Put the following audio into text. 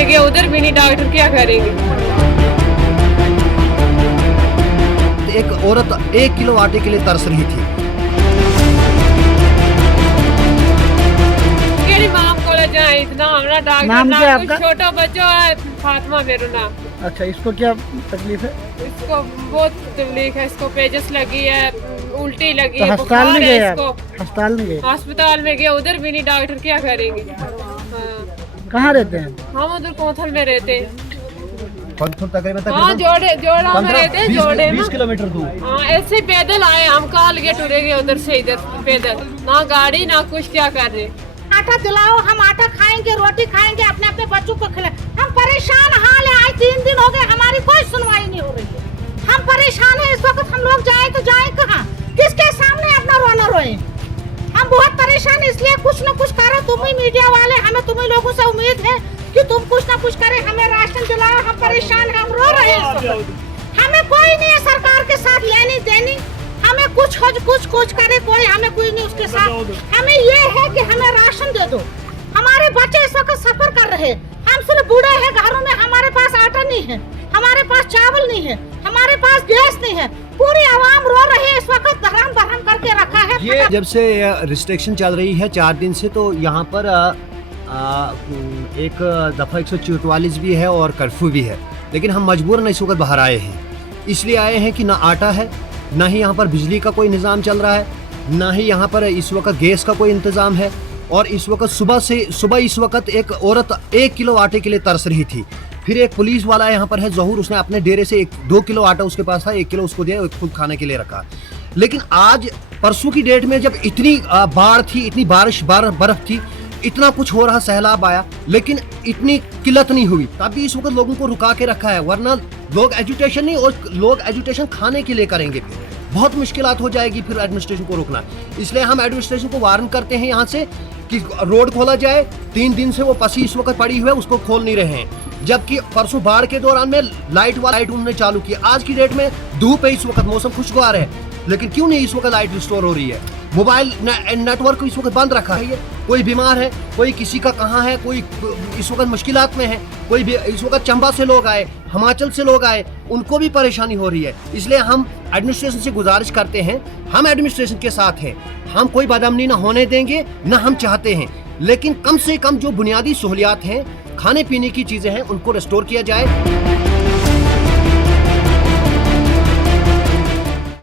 में गया, उधर भी नहीं, डॉक्टर क्या करेंगे। एक औरत 1 किलो आटे के लिए तरस रही थी। इतना हमारा डॉक्टर नाम क्या आपका? छोटा बच्चा है, फातिमा मेरा नाम। अच्छा, इसको क्या तकलीफ है? इसको बहुत तकलीफ है, इसको पेजस लगी है, उल्टी लगी तो है, अस्पताल में बुखार गए है आप? इसको। अस्पताल में गए? अस्पताल में गया, उधर भी नहीं, डॉक्टर क्या करेंगे। हाँ। कहाँ रहते हैं? हम उधर कोथल में रहते हैं। तकरीबन जोड़ा में रहते हैं, जोड़े में 20 किलोमीटर दूर। हाँ, ऐसे ही पैदल आए हम, काल के टुरे गए उधर से इधर पैदल, ना गाड़ी ना कुछ, क्या कर रहे। आटा दिलाओ, हम आटा खाएंगे, रोटी खाएंगे, अपने अपने बच्चों को खिलाए। हम परेशान हाल है, आज 3 दिन हो गए, हमारी कोई सुनवाई नहीं हो रही है। हम परेशान है इस वक्त, हम लोग जाए तो जाए कहाँ, किसके सामने अपना रोना रोए। हम बहुत परेशान, इसलिए कुछ न कुछ करो तुम ही मीडिया वाले, हमें तुम्ही लोगों से उम्मीद है कि तुम कुछ न कुछ करे, हमें राशन दिलाओ। हम परेशान हैं, हम रो रहे हैं इस वक्त। हमें कोई नहीं है सरकार के साथ लेनी देनी, हमें कुछ करे कोई, हमें कोई नहीं उसके साथ। हमें ये है कि हमें राशन दे दो। हमारे बच्चे इस वक्त सफर कर रहे, हम सिर्फ बूढ़े हैं, घरों में हमारे पास आटा नहीं है, हमारे पास चावल नहीं है, हमारे पास गैस नहीं है, पूरी आवाम रो रही है इस वक्त, धर्म करके रखा है। ये जब से रिस्ट्रिक्शन चल रही है 4 दिन से, तो यहाँ पर एक दफ़ा 144 भी है और कर्फ्यू भी है, लेकिन हम मजबूरन इस वक्त बाहर आए हैं। इसलिए आए हैं कि ना आटा है, ना ही यहाँ पर बिजली का कोई निज़ाम चल रहा है, ना ही यहाँ पर इस वक्त गैस का कोई इंतज़ाम है। और इस वक्त सुबह इस वक्त एक औरत 1 किलो आटे के लिए तरस रही थी। फिर एक पुलिस वाला यहाँ पर है ज़हूर, उसने अपने डेरे से 2 किलो आटा उसके पास था, 1 किलो उसको दिया, खुद खाने के लिए रखा। लेकिन आज परसों की डेट में जब इतनी बाढ़ थी, इतनी बारिश बर्फ थी, इतना कुछ हो रहा, सैलाब आया, लेकिन इतनी किल्लत नहीं हुई। तभी इस वक्त लोगों को रुका के रखा है, वरना लोग एजुटेशन नहीं, और लोग एजुटेशन खाने के लिए करेंगे, फिर बहुत मुश्किलात हो जाएगी फिर एडमिनिस्ट्रेशन को रोकना। इसलिए हम एडमिनिस्ट्रेशन को वार्न करते हैं यहाँ से कि रोड खोला जाए। 3 दिन से वो पसी इस वक्त पड़ी हुई है, उसको खोल नहीं रहे हैं। जबकि परसों बाढ़ के दौरान में लाइट उन्होंने चालू की। आज की डेट में धूप है, इस वक्त मौसम खुशगवार है, लेकिन क्यों नहीं इस वक्त लाइट रिस्टोर हो रही है। मोबाइल नेटवर्क इस वक्त बंद रखा है। कोई बीमार है, कोई किसी का कहाँ है, कोई इस वक्त मुश्किलात में है, कोई भी इस वक्त चंबा से लोग आए, हिमाचल से लोग आए, उनको भी परेशानी हो रही है। इसलिए हम एडमिनिस्ट्रेशन से गुजारिश करते हैं, हम एडमिनिस्ट्रेशन के साथ हैं, हम कोई बदअमनी ना होने देंगे, ना हम चाहते हैं, लेकिन कम से कम जो बुनियादी सहूलियात हैं, खाने पीने की चीज़ें हैं, उनको रिस्टोर किया जाए।